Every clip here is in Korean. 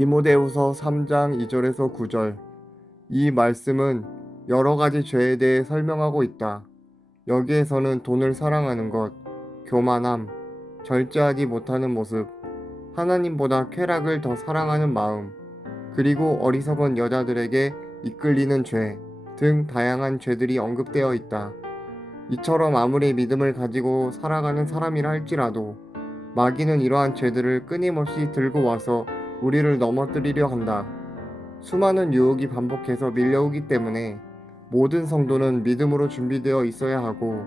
디모데후서 3장 2절에서 9절. 이 말씀은 여러 가지 죄에 대해 설명하고 있다. 여기에서는 돈을 사랑하는 것, 교만함, 절제하지 못하는 모습, 하나님보다 쾌락을 더 사랑하는 마음, 그리고 어리석은 여자들에게 이끌리는 죄 등 다양한 죄들이 언급되어 있다. 이처럼 아무리 믿음을 가지고 살아가는 사람이라 할지라도 마귀는 이러한 죄들을 끊임없이 들고 와서 우리를 넘어뜨리려 한다. 수많은 유혹이 반복해서 밀려오기 때문에 모든 성도는 믿음으로 준비되어 있어야 하고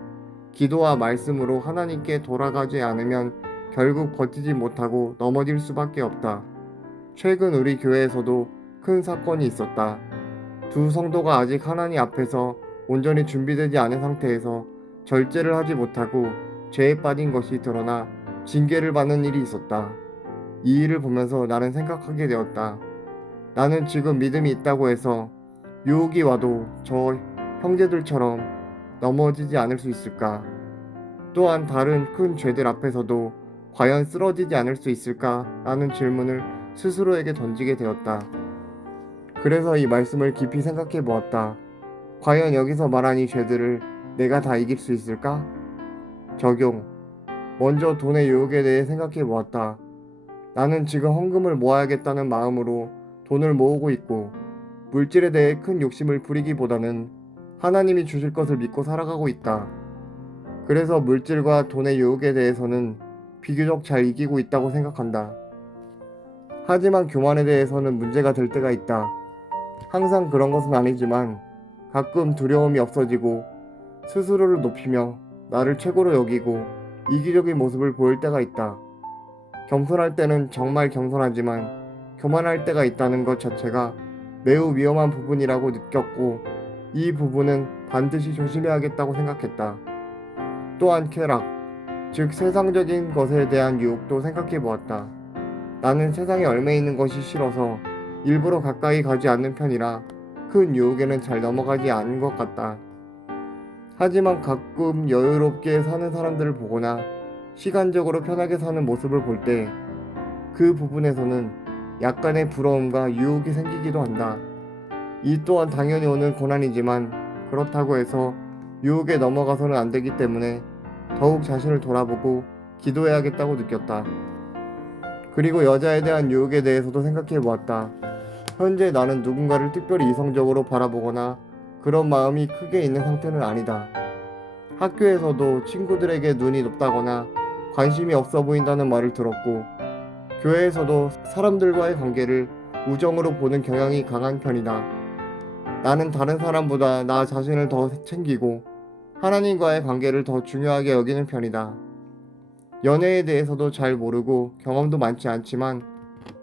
기도와 말씀으로 하나님께 돌아가지 않으면 결국 버티지 못하고 넘어질 수밖에 없다. 최근 우리 교회에서도 큰 사건이 있었다. 두 성도가 아직 하나님 앞에서 온전히 준비되지 않은 상태에서 절제를 하지 못하고 죄에 빠진 것이 드러나 징계를 받는 일이 있었다. 이 일을 보면서 나는 생각하게 되었다. 나는 지금 믿음이 있다고 해서 유혹이 와도 저 형제들처럼 넘어지지 않을 수 있을까? 또한 다른 큰 죄들 앞에서도 과연 쓰러지지 않을 수 있을까? 라는 질문을 스스로에게 던지게 되었다. 그래서 이 말씀을 깊이 생각해 보았다. 과연 여기서 말한 이 죄들을 내가 다 이길 수 있을까? 적용. 먼저 돈의 유혹에 대해 생각해 보았다. 나는 지금 헌금을 모아야겠다는 마음으로 돈을 모으고 있고 물질에 대해 큰 욕심을 부리기보다는 하나님이 주실 것을 믿고 살아가고 있다. 그래서 물질과 돈의 유혹에 대해서는 비교적 잘 이기고 있다고 생각한다. 하지만 교만에 대해서는 문제가 될 때가 있다. 항상 그런 것은 아니지만 가끔 두려움이 없어지고 스스로를 높이며 나를 최고로 여기고 이기적인 모습을 보일 때가 있다. 겸손할 때는 정말 겸손하지만 교만할 때가 있다는 것 자체가 매우 위험한 부분이라고 느꼈고 이 부분은 반드시 조심해야겠다고 생각했다. 또한 쾌락, 즉 세상적인 것에 대한 유혹도 생각해 보았다. 나는 세상에 얽매 있는 것이 싫어서 일부러 가까이 가지 않는 편이라 큰 유혹에는 잘 넘어가지 않은 것 같다. 하지만 가끔 여유롭게 사는 사람들을 보거나 시간적으로 편하게 사는 모습을 볼 때 그 부분에서는 약간의 부러움과 유혹이 생기기도 한다. 이 또한 당연히 오는 고난이지만 그렇다고 해서 유혹에 넘어가서는 안 되기 때문에 더욱 자신을 돌아보고 기도해야겠다고 느꼈다. 그리고 여자에 대한 유혹에 대해서도 생각해 보았다. 현재 나는 누군가를 특별히 이성적으로 바라보거나 그런 마음이 크게 있는 상태는 아니다. 학교에서도 친구들에게 눈이 높다거나 관심이 없어 보인다는 말을 들었고 교회에서도 사람들과의 관계를 우정으로 보는 경향이 강한 편이다. 나는 다른 사람보다 나 자신을 더 챙기고 하나님과의 관계를 더 중요하게 여기는 편이다. 연애에 대해서도 잘 모르고 경험도 많지 않지만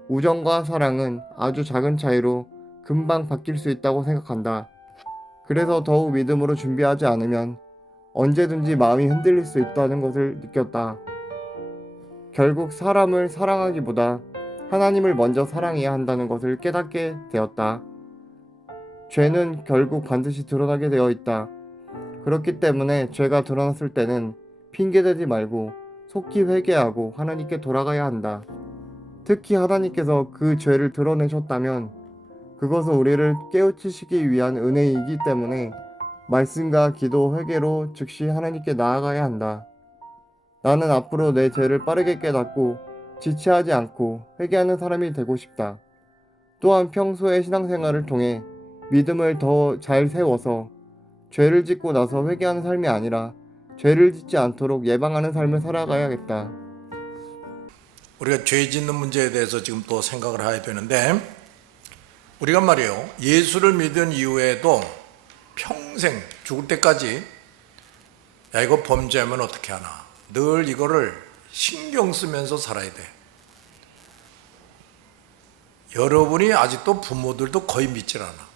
우정과 사랑은 아주 작은 차이로 금방 바뀔 수 있다고 생각한다. 그래서 더욱 믿음으로 준비하지 않으면 언제든지 마음이 흔들릴 수 있다는 것을 느꼈다. 결국 사람을 사랑하기보다 하나님을 먼저 사랑해야 한다는 것을 깨닫게 되었다. 죄는 결국 반드시 드러나게 되어 있다. 그렇기 때문에 죄가 드러났을 때는 핑계대지 말고 속히 회개하고 하나님께 돌아가야 한다. 특히 하나님께서 그 죄를 드러내셨다면 그것은 우리를 깨우치시기 위한 은혜이기 때문에 말씀과 기도, 회개로 즉시 하나님께 나아가야 한다. 나는 앞으로 내 죄를 빠르게 깨닫고 지체하지 않고 회개하는 사람이 되고 싶다. 또한 평소의 신앙생활을 통해 믿음을 더 잘 세워서 죄를 짓고 나서 회개하는 삶이 아니라 죄를 짓지 않도록 예방하는 삶을 살아가야겠다. 우리가 죄 짓는 문제에 대해서 지금 또 생각을 해야 되는데 우리가 말이에요 예수를 믿은 이후에도 평생 죽을 때까지 야 이거 범죄하면 어떻게 하나 늘 이거를 신경 쓰면서 살아야 돼. 여러분이 아직도 부모들도 거의 믿질 않아.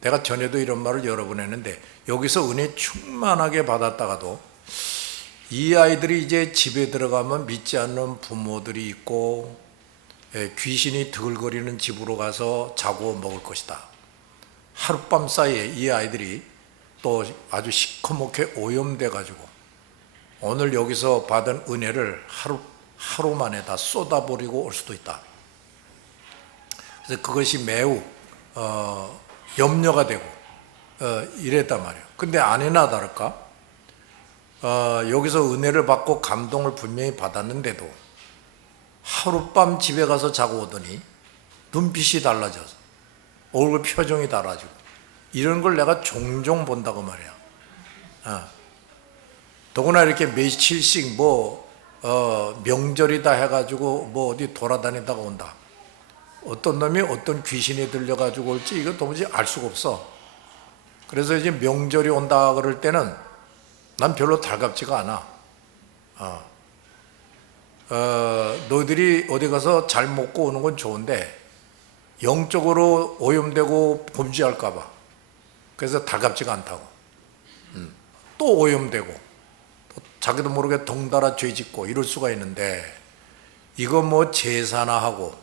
내가 전에도 이런 말을 여러 번 했는데 여기서 은혜 충만하게 받았다가도 이 아이들이 이제 집에 들어가면 믿지 않는 부모들이 있고 귀신이 드글거리는 집으로 가서 자고 먹을 것이다. 하룻밤 사이에 이 아이들이 또 아주 시커멓게 오염돼 가지고 오늘 여기서 받은 은혜를 하루 만에 다 쏟아버리고 올 수도 있다. 그래서 그것이 매우 염려가 되고 이랬단 말이에요. 근데 아니나 다를까 여기서 은혜를 받고 감동을 분명히 받았는데도 하룻밤 집에 가서 자고 오더니 눈빛이 달라져서 얼굴 표정이 달라지고 이런 걸 내가 종종 본다고 말이야. 더구나 이렇게 며칠씩 명절이다 해가지고 어디 돌아다니다가 온다. 어떤 놈이 어떤 귀신이 들려가지고 올지 이거 도무지 알 수가 없어. 그래서 이제 명절이 온다 그럴 때는 난 별로 달갑지가 않아. 너희들이 어디 가서 잘 먹고 오는 건 좋은데 영적으로 오염되고 범죄할까봐 그래서 달갑지가 않다고. 또 오염되고 또 자기도 모르게 덩달아 죄짓고 이럴 수가 있는데 이거 제사나 하고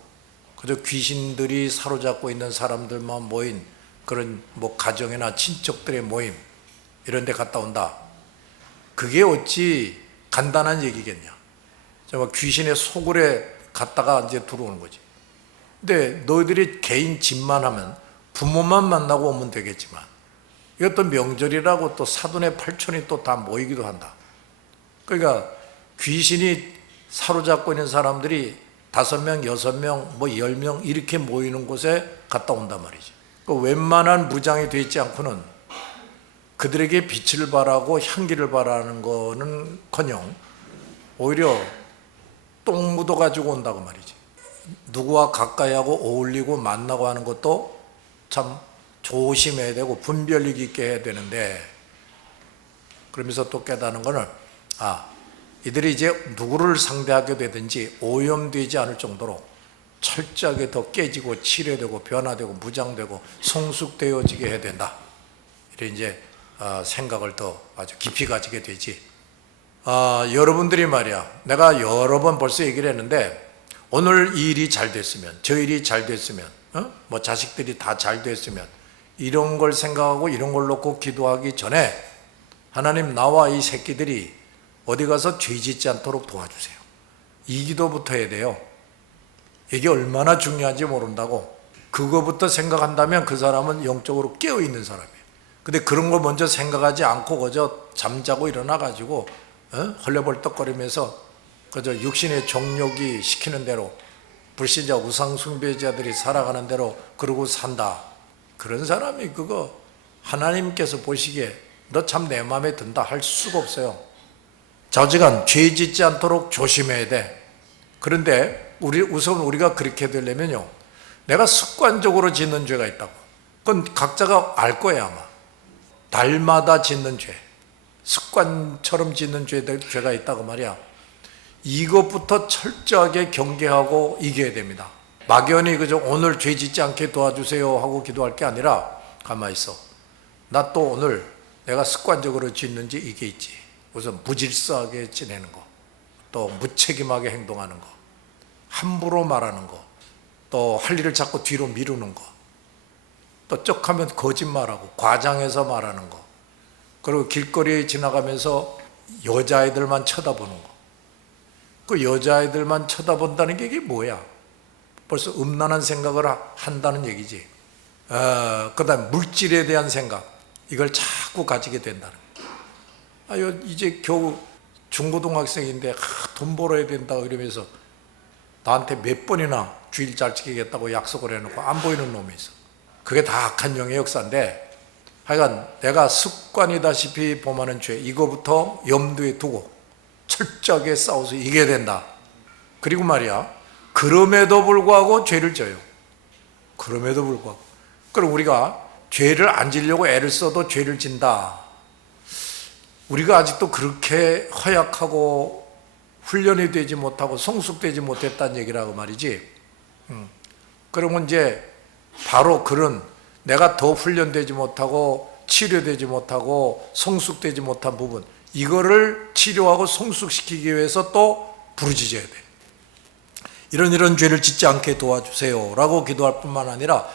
그저 귀신들이 사로잡고 있는 사람들만 모인 그런 가정이나 친척들의 모임 이런 데 갔다 온다. 그게 어찌 간단한 얘기겠냐. 정말 귀신의 소굴에 갔다가 이제 들어오는 거지. 근데 너희들이 개인 집만 하면 부모만 만나고 오면 되겠지만 이것도 명절이라고 또 사돈의 팔촌이 또 다 모이기도 한다. 그러니까 귀신이 사로잡고 있는 사람들이 5명, 6명, 10명 이렇게 모이는 곳에 갔다 온단 말이지. 그 웬만한 무장이 되어 있지 않고는 그들에게 빛을 발하고 향기를 발하는 거는커녕 오히려 똥 묻어 가지고 온다고 말이지. 누구와 가까이 하고 어울리고 만나고 하는 것도 참 조심해야 되고 분별력 있게 해야 되는데 그러면서 또 깨닫는 거는 이들이 이제 누구를 상대하게 되든지 오염되지 않을 정도로 철저하게 더 깨지고 치료되고 변화되고 무장되고 성숙되어지게 해야 된다. 이런 이제 생각을 더 아주 깊이 가지게 되지. 여러분들이 말이야, 내가 여러 번 벌써 얘기를 했는데 오늘 이 일이 잘 됐으면, 저 일이 잘 됐으면, 자식들이 다 잘 됐으면 이런 걸 생각하고 이런 걸 놓고 기도하기 전에 하나님 나와 이 새끼들이 어디 가서 죄 짓지 않도록 도와주세요. 이 기도부터 해야 돼요. 이게 얼마나 중요한지 모른다고. 그거부터 생각한다면 그 사람은 영적으로 깨어있는 사람이에요. 근데 그런 거 먼저 생각하지 않고 그저 잠자고 일어나가지고 헐레벌떡거리면서 그저 육신의 정욕이 시키는 대로 불신자 우상 숭배자들이 살아가는 대로 그러고 산다. 그런 사람이 그거 하나님께서 보시기에 너 참 내 마음에 든다 할 수가 없어요. 좌지간 죄 짓지 않도록 조심해야 돼. 그런데 우선 우리가 그렇게 되려면요, 내가 습관적으로 짓는 죄가 있다고. 그건 각자가 알 거예요 아마. 날마다 짓는 죄, 습관처럼 짓는 죄가 있다고 말이야. 이것부터 철저하게 경계하고 이겨야 됩니다. 막연히 그저 오늘 죄 짓지 않게 도와주세요 하고 기도할 게 아니라 가만히 있어. 나 또 오늘 내가 습관적으로 짓는지 이게 있지. 우선 무질서하게 지내는 거, 또 무책임하게 행동하는 거, 함부로 말하는 거, 또 할 일을 자꾸 뒤로 미루는 거, 또 쩍하면 거짓말하고 과장해서 말하는 거, 그리고 길거리에 지나가면서 여자애들만 쳐다보는 거. 그 여자애들만 쳐다본다는 게 이게 뭐야? 벌써 음란한 생각을 한다는 얘기지. 그 다음에 물질에 대한 생각, 이걸 자꾸 가지게 된다는 거야. 이제 겨우 중고등학생인데 돈 벌어야 된다고 이러면서 나한테 몇 번이나 주일 잘 지키겠다고 약속을 해놓고 안 보이는 놈이 있어. 그게 다 악한 영의 역사인데 하여간 내가 습관이다시피 범하는 죄, 이거부터 염두에 두고 철저하게 싸워서 이겨야 된다. 그리고 말이야, 그럼에도 불구하고 죄를 져요. 그럼에도 불구하고. 그럼 우리가 죄를 안 지려고 애를 써도 죄를 진다. 우리가 아직도 그렇게 허약하고 훈련이 되지 못하고 성숙되지 못했다는 얘기라고 말이지. 그러면 이제 바로 그런 내가 더 훈련되지 못하고 치료되지 못하고 성숙되지 못한 부분, 이거를 치료하고 성숙시키기 위해서 또 부르짖어야 돼. 이런 죄를 짓지 않게 도와주세요 라고 기도할 뿐만 아니라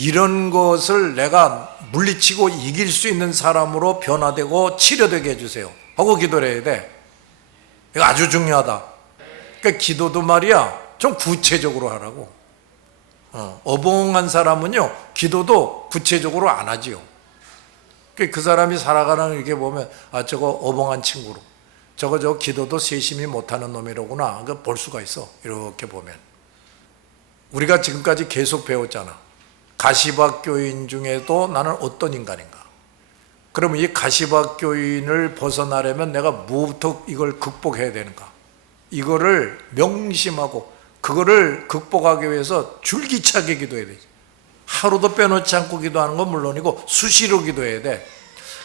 이런 것을 내가 물리치고 이길 수 있는 사람으로 변화되고 치료되게 해주세요 하고 기도를 해야 돼. 이거 아주 중요하다. 그러니까 기도도 말이야 좀 구체적으로 하라고. 어벙한 사람은요, 기도도 구체적으로 안 하지요. 그 사람이 살아가는 이렇게 보면, 아, 저거 어벙한 친구로. 저거 기도도 세심히 못하는 놈이로구나. 그 볼 수가 있어. 이렇게 보면. 우리가 지금까지 계속 배웠잖아. 가시박 교인 중에도 나는 어떤 인간인가. 그러면 이 가시박 교인을 벗어나려면 내가 뭐부터 이걸 극복해야 되는가. 이거를 명심하고 그거를 극복하기 위해서 줄기차게 기도해야 되지. 하루도 빼놓지 않고 기도하는 건 물론이고 수시로 기도해야 돼.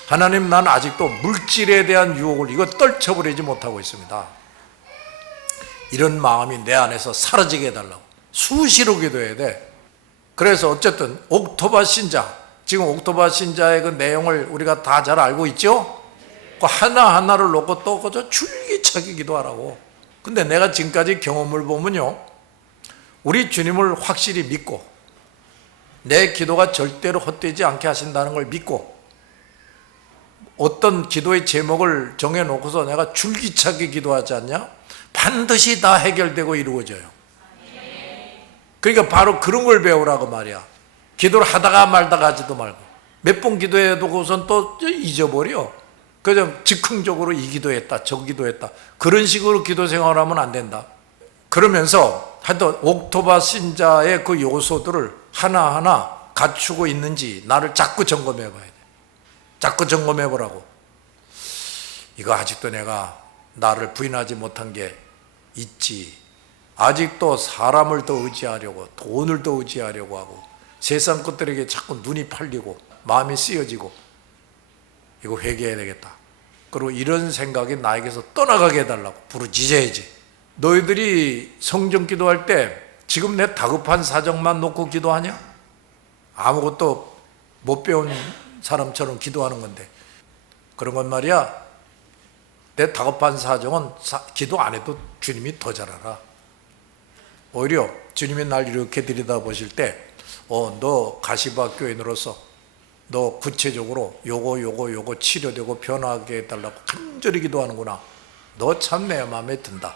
하나님, 난 아직도 물질에 대한 유혹을 이거 떨쳐버리지 못하고 있습니다. 이런 마음이 내 안에서 사라지게 해달라고 수시로 기도해야 돼. 그래서 어쨌든 옥토바 신자, 지금 옥토바 신자의 그 내용을 우리가 다 잘 알고 있죠? 그 하나하나를 놓고 또 그저 줄기차게 기도하라고. 근데 내가 지금까지 경험을 보면요, 우리 주님을 확실히 믿고 내 기도가 절대로 헛되지 않게 하신다는 걸 믿고 어떤 기도의 제목을 정해놓고서 내가 줄기차게 기도하지 않냐? 반드시 다 해결되고 이루어져요. 그러니까 바로 그런 걸 배우라고 말이야. 기도를 하다가 말다가 하지도 말고 몇 번 기도해도 그것은 또 잊어버려. 그냥 즉흥적으로 이 기도했다 저 기도했다 그런 식으로 기도 생활하면 안 된다. 그러면서 하여튼 옥토바 신자의 그 요소들을 하나하나 갖추고 있는지 나를 자꾸 점검해 봐야 돼. 자꾸 점검해 보라고. 이거 아직도 내가 나를 부인하지 못한 게 있지. 아직도 사람을 더 의지하려고, 돈을 더 의지하려고 하고, 세상 것들에게 자꾸 눈이 팔리고 마음이 쓰여지고, 이거 회개해야 되겠다. 그리고 이런 생각이 나에게서 떠나가게 해달라고 부르짖어야지. 너희들이 성전 기도할 때 지금 내 다급한 사정만 놓고 기도하냐? 아무것도 못 배운 사람처럼 기도하는 건데, 그런 건 말이야, 내 다급한 사정은 기도 안 해도 주님이 더 잘 알아. 오히려 주님이 날 이렇게 들여다보실 때, 너 가시박 교인으로서 너 구체적으로 요거 치료되고 변화하게 해달라고 간절히 기도하는구나. 너 참 내 마음에 든다.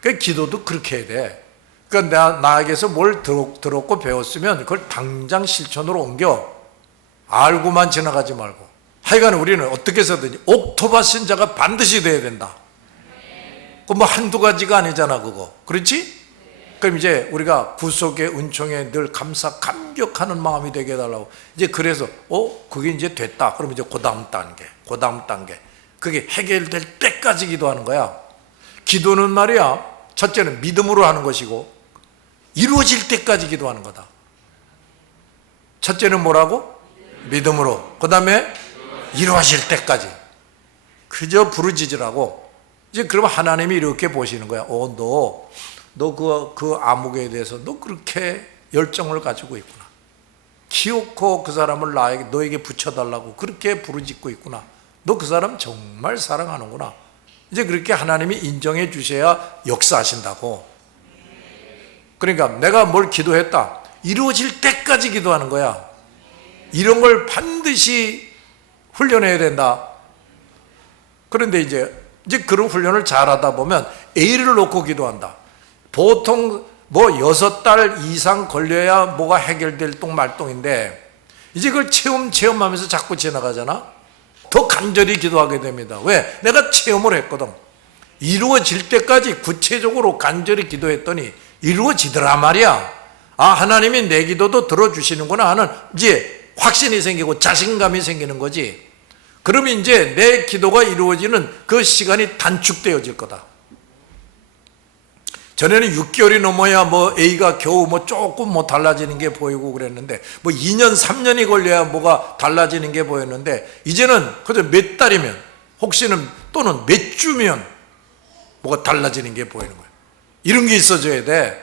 그 기도도 그렇게 해야 돼. 그러니까 나에게서 뭘 들었고 배웠으면 그걸 당장 실천으로 옮겨. 알고만 지나가지 말고. 하여간 우리는 어떻게 해서든지 옥토바 신자가 반드시 돼야 된다. 그 뭐 한두 가지가 아니잖아 그거. 그렇지? 그럼 이제 우리가 구속의 은총에 늘 감격하는 마음이 되게 해달라고. 이제 그래서 그게 이제 됐다. 그럼 이제 그 다음 단계 그게 해결될 때까지 기도하는 거야. 기도는 말이야, 첫째는 믿음으로 하는 것이고 이루어질 때까지 기도하는 거다. 첫째는 뭐라고? 믿음으로. 그 다음에 이루어질 때까지. 그저 부르짖으라고. 이제 그러면 하나님이 이렇게 보시는 거야. 너 그 암흑에 대해서 너 그렇게 열정을 가지고 있구나. 기어코 그 사람을 너에게 붙여달라고 그렇게 부르짖고 있구나. 너 그 사람 정말 사랑하는구나. 이제 그렇게 하나님이 인정해 주셔야 역사하신다고. 그러니까 내가 뭘 기도했다, 이루어질 때까지 기도하는 거야. 이런 걸 반드시 훈련해야 된다. 그런데 이제 그런 훈련을 잘하다 보면 A를 놓고 기도한다. 보통 뭐 6달 이상 걸려야 뭐가 해결될 똥말똥인데 이제 그걸 체험하면서 자꾸 지나가잖아. 더 간절히 기도하게 됩니다. 왜? 내가 체험을 했거든. 이루어질 때까지 구체적으로 간절히 기도했더니 이루어지더라 말이야. 아, 하나님이 내 기도도 들어주시는구나 하는 이제 확신이 생기고 자신감이 생기는 거지. 그러면 이제 내 기도가 이루어지는 그 시간이 단축되어질 거다. 전에는 6개월이 넘어야 뭐 A가 겨우 뭐 조금 뭐 달라지는 게 보이고 그랬는데, 뭐 2년, 3년이 걸려야 뭐가 달라지는 게 보였는데, 이제는 그저 몇 달이면, 혹시는 또는 몇 주면 뭐가 달라지는 게 보이는 거예요. 이런 게 있어져야 돼.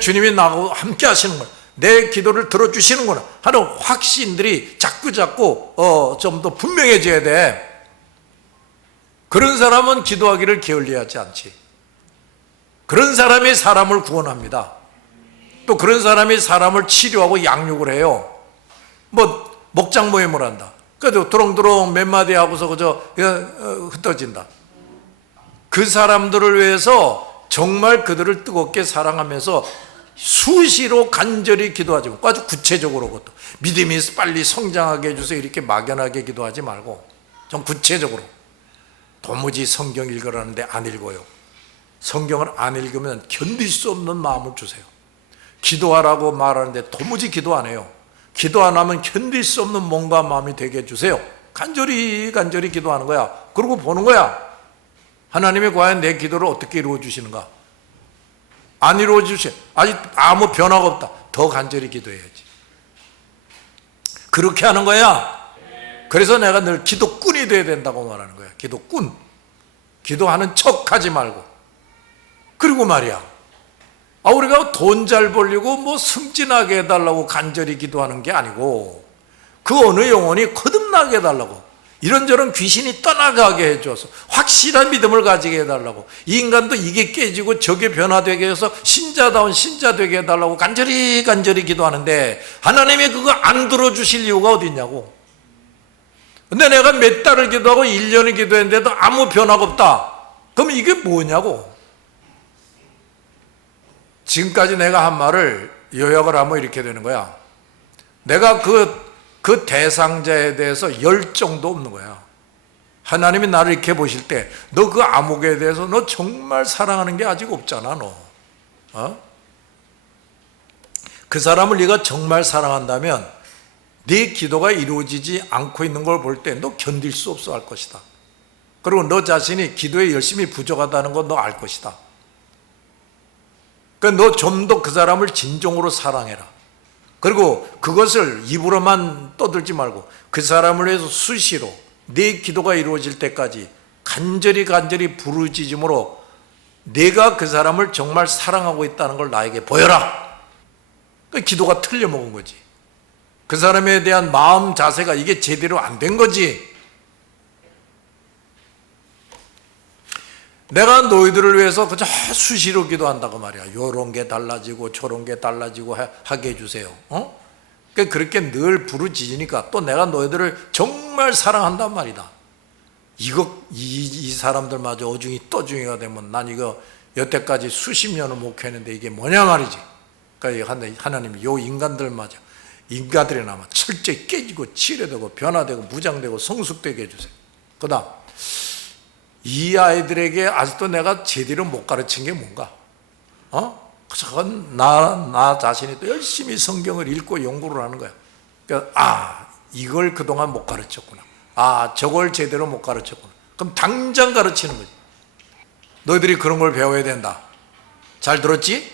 주님이 나하고 함께 하시는 거야. 내 기도를 들어주시는구나 하는 확신들이 자꾸 좀 더 분명해져야 돼. 그런 사람은 기도하기를 게을리하지 않지. 그런 사람이 사람을 구원합니다. 또 그런 사람이 사람을 치료하고 양육을 해요. 뭐 목장 모임을 한다. 그래도 도롱도롱 몇 마디 하고서 그저 흩어진다. 그 사람들을 위해서 정말 그들을 뜨겁게 사랑하면서 수시로 간절히 기도하지, 아주 구체적으로 그것도 믿음이 빨리 성장하게 해주세요 이렇게 막연하게 기도하지 말고 좀 구체적으로. 도무지 성경 읽으라는데 안 읽어요. 성경을 안 읽으면 견딜 수 없는 마음을 주세요. 기도하라고 말하는데 도무지 기도 안 해요. 기도 안 하면 견딜 수 없는 몸과 마음이 되게 해주세요. 간절히 기도하는 거야. 그러고 보는 거야. 하나님이 과연 내 기도를 어떻게 이루어 주시는가. 안 이루어 주시, 아직 아무 변화가 없다. 더 간절히 기도해야지. 그렇게 하는 거야. 그래서 내가 늘 기도꾼이 돼야 된다고 말하는 거야. 기도꾼. 기도하는 척 하지 말고. 그리고 말이야, 우리가 돈 잘 벌리고 뭐 승진하게 해달라고 간절히 기도하는 게 아니고, 그 어느 영혼이 거듭나게 해달라고, 이런저런 귀신이 떠나가게 해줘서 확실한 믿음을 가지게 해달라고, 이 인간도 이게 깨지고 저게 변화되게 해서 신자다운 신자 되게 해달라고 간절히 기도하는데, 하나님이 그거 안 들어주실 이유가 어디 있냐고. 근데 내가 몇 달을 기도하고 1년을 기도했는데도 아무 변화가 없다. 그럼 이게 뭐냐고. 지금까지 내가 한 말을 요약을 하면 이렇게 되는 거야. 내가 그 대상자에 대해서 열정도 없는 거야. 하나님이 나를 이렇게 보실 때 너 그 암흑에 대해서 너 정말 사랑하는 게 아직 없잖아, 너. 그 사람을 네가 정말 사랑한다면 네 기도가 이루어지지 않고 있는 걸 볼 때 너 견딜 수 없어 할 것이다. 그리고 너 자신이 기도에 열심히 부족하다는 거 너 알 것이다. 그러니까 너 좀 더 그 사람을 진정으로 사랑해라. 그리고 그것을 입으로만 떠들지 말고 그 사람을 위해서 수시로 네 기도가 이루어질 때까지 간절히 부르짖음으로 내가 그 사람을 정말 사랑하고 있다는 걸 나에게 보여라. 그 기도가 틀려먹은 거지. 그 사람에 대한 마음 자세가 이게 제대로 안 된 거지. 내가 너희들을 위해서 그저 수시로 기도한다고 말이야. 요런 게 달라지고 저런 게 달라지고 하게 해주세요. 그러니까 그렇게 늘 부르짖으니까 또 내가 너희들을 정말 사랑한단 말이다. 이 사람들마저 어중이 떠중이가 되면 난 이거 여태까지 수십 년을 목회했는데 이게 뭐냐 말이지. 그러니까 하나님이 요 인간들마저, 인간들이나마 철저히 깨지고 치료되고 변화되고 무장되고 성숙되게 해주세요. 그 다음, 이 아이들에게 아직도 내가 제대로 못 가르친 게 뭔가? 그건 나 자신이 또 열심히 성경을 읽고 연구를 하는 거야. 그러니까 이걸 그동안 못 가르쳤구나. 저걸 제대로 못 가르쳤구나. 그럼 당장 가르치는 거지. 너희들이 그런 걸 배워야 된다. 잘 들었지?